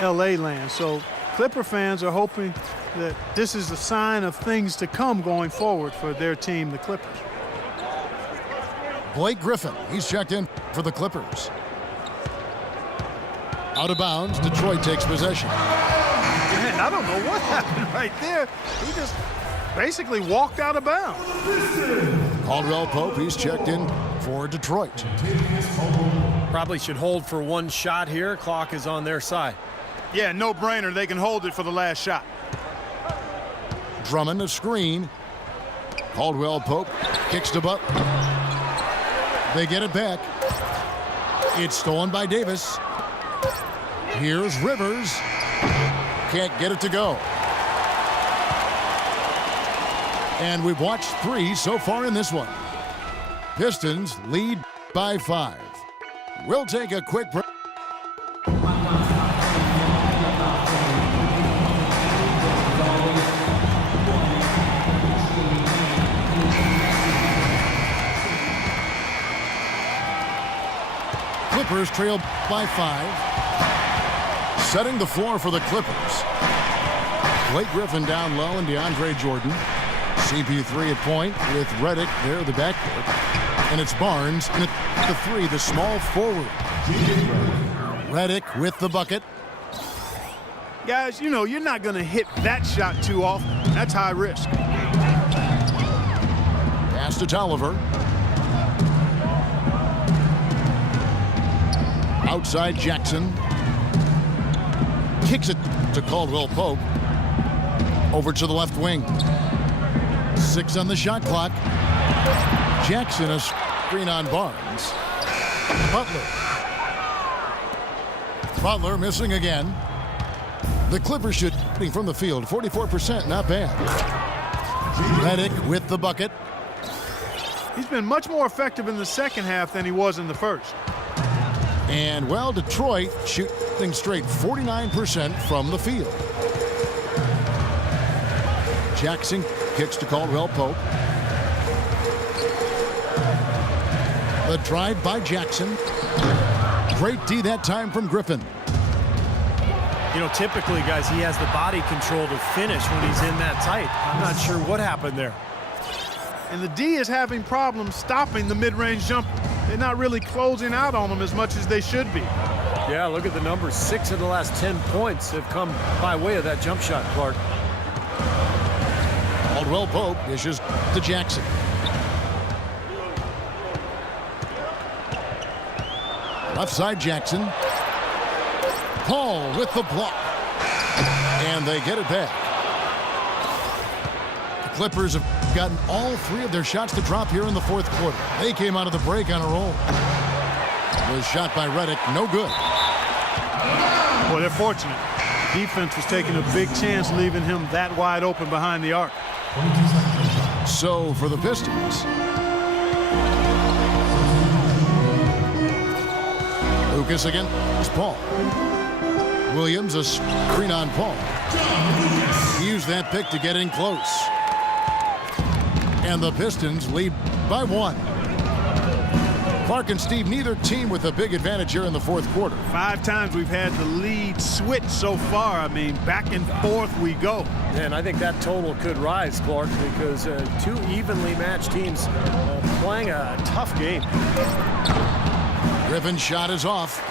LA land. So Clipper fans are hoping that this is a sign of things to come going forward for their team, the Clippers. Blake Griffin, he's checked in for the Clippers. Out of bounds, Detroit takes possession. Man, I don't know what happened right there. He just basically walked out of bounds. Caldwell Pope, he's checked in for Detroit. Probably should hold for one shot here. Clock is on their side. Yeah, no brainer. They can hold it for the last shot. Drummond, a screen. Caldwell Pope kicks to Butler. They get it back. It's stolen by Davis. Here's Rivers. Can't get it to go. And we've watched 3 so far in this one. Pistons lead by 5. We'll take a quick break. Clippers trail by 5. Setting the floor for the Clippers. Blake Griffin down low and DeAndre Jordan. CP3 at point with Redick there at the backcourt. And it's Barnes in at the 3, the small forward. Redick with the bucket. Guys, you know, you're not going to hit that shot too often. That's high risk. Pass to Tolliver. Outside Jackson. Kicks it to Caldwell Pope. Over to the left wing. 6 on the shot clock. Jackson, a screen on Barnes. Butler missing again. The Clippers shooting from the field, 44%, not bad. Redick with the bucket. He's been much more effective in the second half than he was in the first. And, well, Detroit shooting straight 49% from the field. Jackson kicks to Caldwell Pope. The drive by Jackson. Great D that time from Griffin. You know, typically, guys, he has the body control to finish when he's in that tight. I'm not sure what happened there. And the D is having problems stopping the mid-range jumper. They're not really closing out on them as much as they should be. Yeah, look at the numbers. 6 of the last 10 points have come by way of that jump shot, Clark. Caldwell Pope dishes to Jackson. Left side Jackson. Paul with the block. And they get it back. The Clippers have gotten all 3 of their shots to drop here in the fourth quarter. They came out of the break on a roll. The shot by Redick, no good. Well, they're fortunate. Defense was taking a big chance leaving him that wide open behind the arc. So for the Pistons, Lucas against Paul. Williams a screen on Paul. Use that pick to get in close. And the Pistons lead by 1. Clark and Steve, neither team with a big advantage here in the fourth quarter. 5 times we've had the lead switch so far. I mean, back and forth we go. And I think that total could rise, Clark, because 2 evenly matched teams playing a tough game. Griffin's shot is off.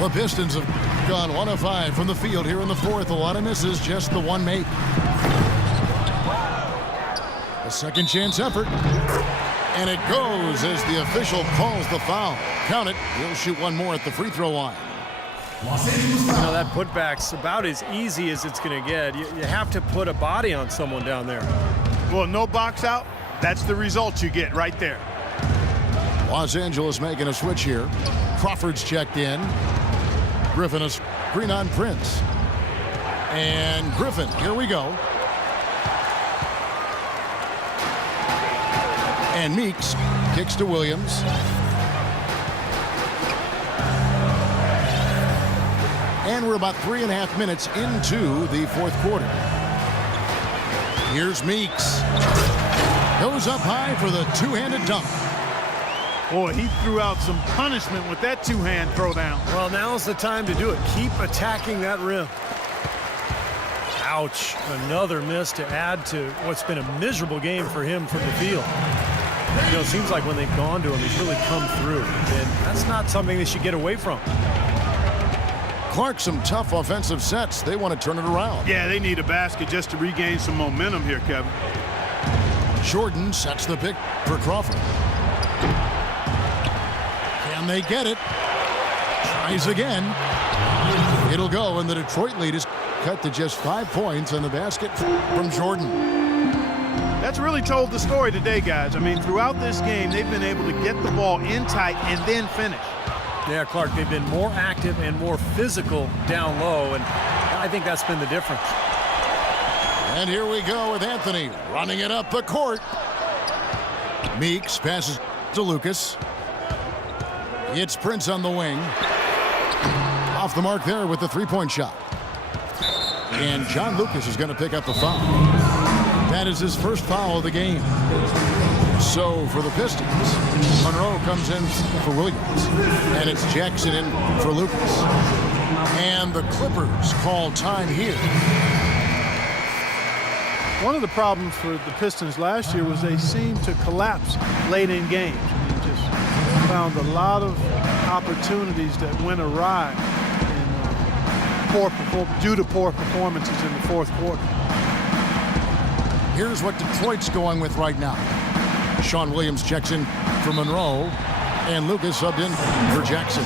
The Pistons have gone 1 of 5 from the field here in the fourth. A lot of misses, just the 1 made. A second chance effort. And it goes as the official calls the foul. Count it. He'll shoot 1 more at the free throw line. You know, that putback's about as easy as it's going to get. You have to put a body on someone down there. Well, no box out. That's the result you get right there. Los Angeles making a switch here. Crawford's checked in. Griffin a screen on Prince. And Griffin, here we go. And Meeks kicks to Williams. And we're about 3.5 minutes into the fourth quarter. Here's Meeks. Goes up high for the 2-handed dunk. Boy, he threw out some punishment with that two-hand throwdown. Well, now's the time to do it. Keep attacking that rim. Ouch. Another miss to add to what's been a miserable game for him from the field. You know, it seems like when they've gone to him, he's really come through. And that's not something they should get away from. Clark, some tough offensive sets. They want to turn it around. Yeah, they need a basket just to regain some momentum here, Kevin. Jordan sets the pick for Crawford. Can they get it? Tries again. It'll go, and the Detroit lead is cut to just 5 points on the basket from Jordan. That's really told the story today, guys. I mean, throughout this game, they've been able to get the ball in tight and then finish. Yeah, Clark, they've been more active and more physical down low, and I think that's been the difference. And here we go with Anthony running it up the court. Meeks passes to Lucas. It's Prince on the wing. Off the mark there with the three-point shot. And John Lucas is going to pick up the foul. That is his first foul of the game. So for the Pistons, Monroe comes in for Williams. And it's Jackson in for Lucas. And the Clippers call time here. One of the problems for the Pistons last year was they seemed to collapse late in games. I mean, just found a lot of opportunities that went awry due to poor performances in the fourth quarter. Here's what Detroit's going with right now. Sean Williams checks in for Monroe, and Lucas subbed in for Jackson.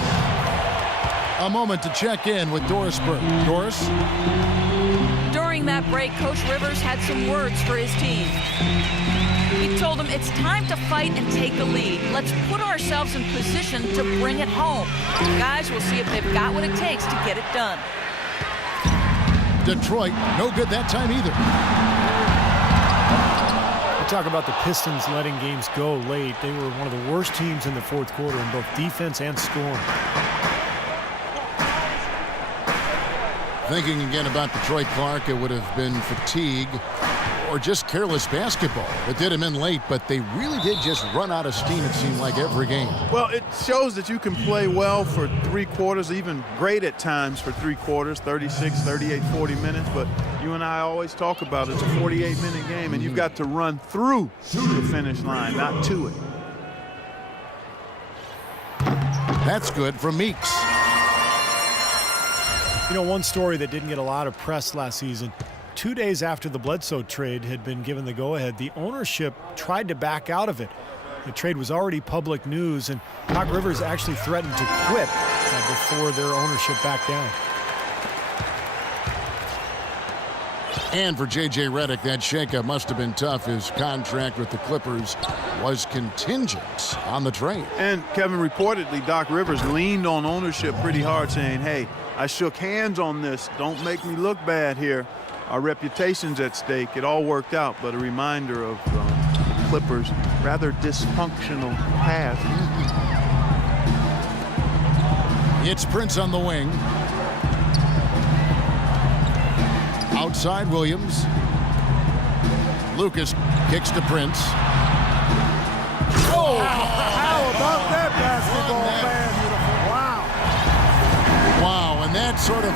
A moment to check in with Doris Burke. Doris? During that break, Coach Rivers had some words for his team. He told them it's time to fight and take the lead. Let's put ourselves in position to bring it home. Guys, we'll see if they've got what it takes to get it done. Detroit, no good that time either. We talk about the Pistons letting games go late. They were one of the worst teams in the fourth quarter in both defense and scoring. Thinking again about Detroit, Clark, it would have been fatigue or just careless basketball that did him in late, but they really did just run out of steam, it seemed like, every game. Well, it shows that you can play well for 3 quarters, even great at times for 3 quarters, 36, 38, 40 minutes. But you and I always talk about it's a 48-minute game, and you've got to run through the finish line, not to it. That's good from Meeks. You know, one story that didn't get a lot of press last season, 2 days after the Bledsoe trade had been given the go-ahead, the ownership tried to back out of it. The trade was already public news, and Doc Rivers actually threatened to quit before their ownership backed down. And for J.J. Redick, that shakeup must have been tough. His contract with the Clippers was contingent on the trade. And Kevin, reportedly, Doc Rivers leaned on ownership pretty hard, saying, hey, I shook hands on this. Don't make me look bad here. Our reputation's at stake. It all worked out, but a reminder of the Clippers' rather dysfunctional past. It's Prince on the wing. Outside Williams. Lucas kicks to Prince. Oh, how about that basketball, man? Wow. Wow, and that sort of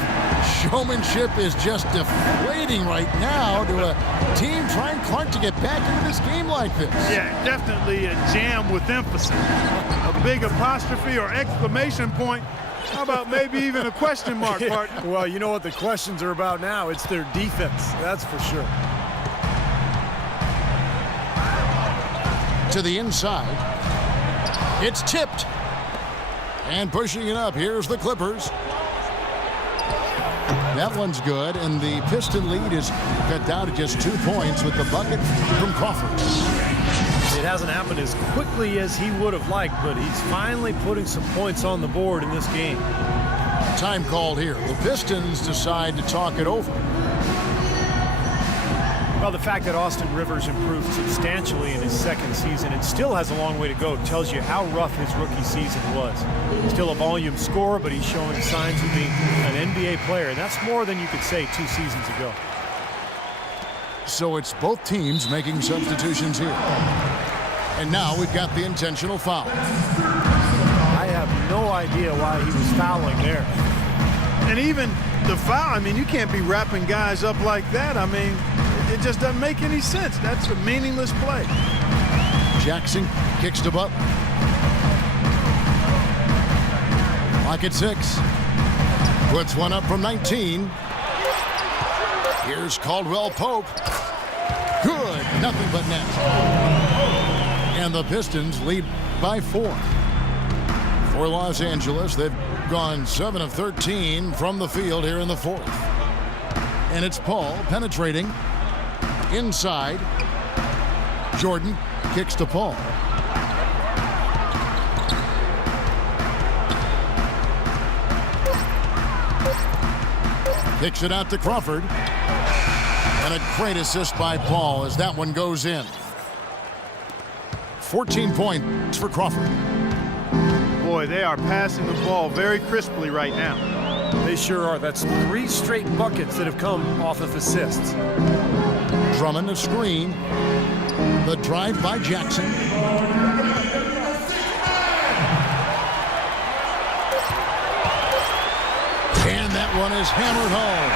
showmanship is just deflating right now to a team trying, Clark, to get back into this game like this. Yeah, definitely a jam with emphasis. A big apostrophe or exclamation point. How about maybe even a question mark, partner? Well, you know what the questions are about now. It's their defense, that's for sure. To the inside. It's tipped. And pushing it up, here's the Clippers. That one's good, and the Piston lead is cut down to just 2 points with the bucket from Crawford. It hasn't happened as quickly as he would have liked, but he's finally putting some points on the board in this game. Time called here. The Pistons decide to talk it over. Well, the fact that Austin Rivers improved substantially in his second season and still has a long way to go tells you how rough his rookie season was. Still a volume scorer, but he's showing signs of being an NBA player, and that's more than you could say 2 seasons ago. So it's both teams making substitutions here. And now we've got the intentional foul. I have no idea why he was fouling there. And even the foul, I mean, you can't be wrapping guys up like that. I mean, it just doesn't make any sense. That's a meaningless play. Jackson kicks to Butler. Clock at 6. Puts one up from 19. Here's Caldwell Pope. Good. Nothing but net. And the Pistons lead by 4. For Los Angeles, they've gone 7 of 13 from the field here in the 4th. And it's Paul penetrating inside. Jordan kicks to Paul. Kicks it out to Crawford. And a great assist by Paul as that one goes in. 14 points for Crawford. Boy, they are passing the ball very crisply right now. They sure are. That's 3 straight buckets that have come off of assists. Drummond a screen. The drive by Jackson. And that one is hammered home.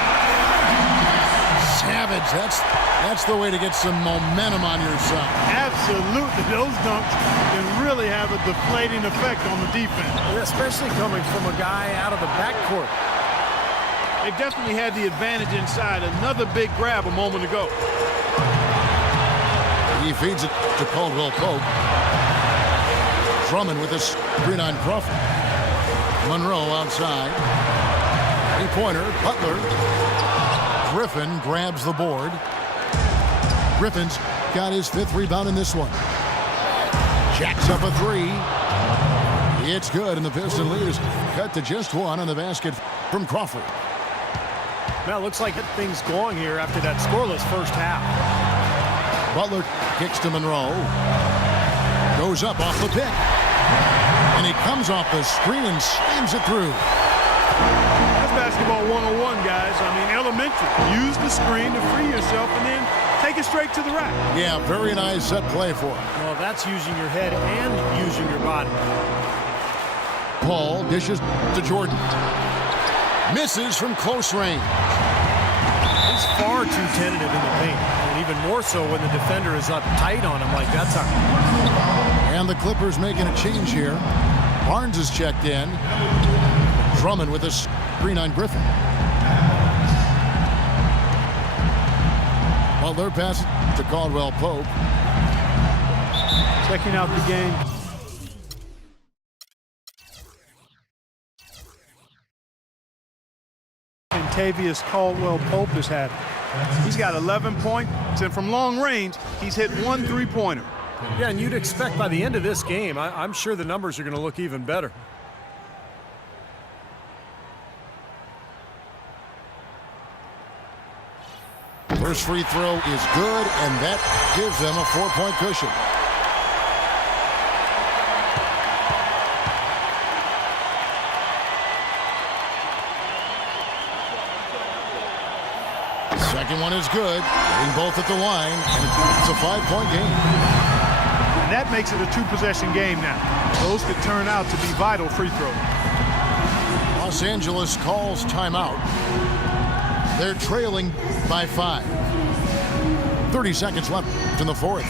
Savage, that's the way to get some momentum on your side. Absolutely. Those dunks can really have a deflating effect on the defense. Especially coming from a guy out of the backcourt. They've definitely had the advantage inside. Another big grab a moment ago. He feeds it to Caldwell Pope. Drummond with a screen on Crawford. Monroe outside. Three-pointer, Butler. Griffin grabs the board. Griffin's got his 5th rebound in this one. Jacks up a 3. It's good, and the Piston lead is cut to just 1 on the basket from Crawford. Now it looks like things going here after that scoreless first half. Butler kicks to Monroe. Goes up off the pick. And he comes off the screen and slams it through. That's basketball 101, guys. I mean, elementary. Use the screen to free yourself and then take it straight to the rack. Yeah, very nice set play for him. Well, that's using your head and using your body. Paul dishes to Jordan. Misses from close range. He's far too tentative in the paint. And even more so when the defender is up tight on him like that's how. And the Clippers making a change here. Barnes is checked in. Drummond with a screen on Griffin. Butler passes to Caldwell Pope. Checking out the game. Tavius Caldwell Pope has had. He's got 11 points, and from long range, he's hit 1 3-pointer. Yeah, and you'd expect by the end of this game, I'm sure the numbers are going to look even better. First free throw is good, and that gives them a 4-point cushion. Second one is good. Hitting both at the line, and it's a 5-point game. And that makes it a 2-possession game now. Those could turn out to be vital free throws. Los Angeles calls timeout. They're trailing by 5. 30 seconds left in the 4th.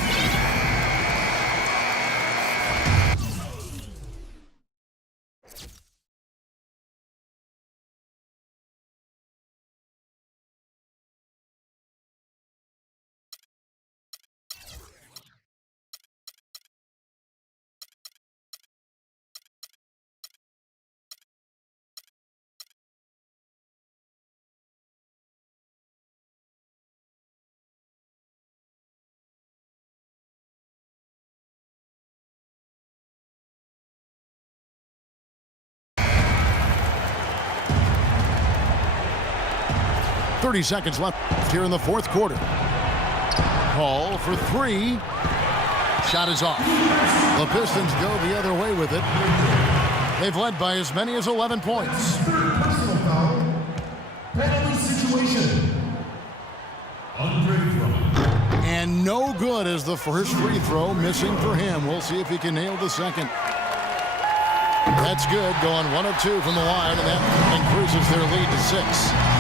.30 seconds left here in the 4th quarter. Paul for 3. Shot is off. The Pistons go the other way with it. They've led by as many as 11 points. Penalty situation. And And no good as the first free throw missing for him. We'll see if he can nail the second. That's good, going 1 of 2 from the line, and that increases their lead to 6.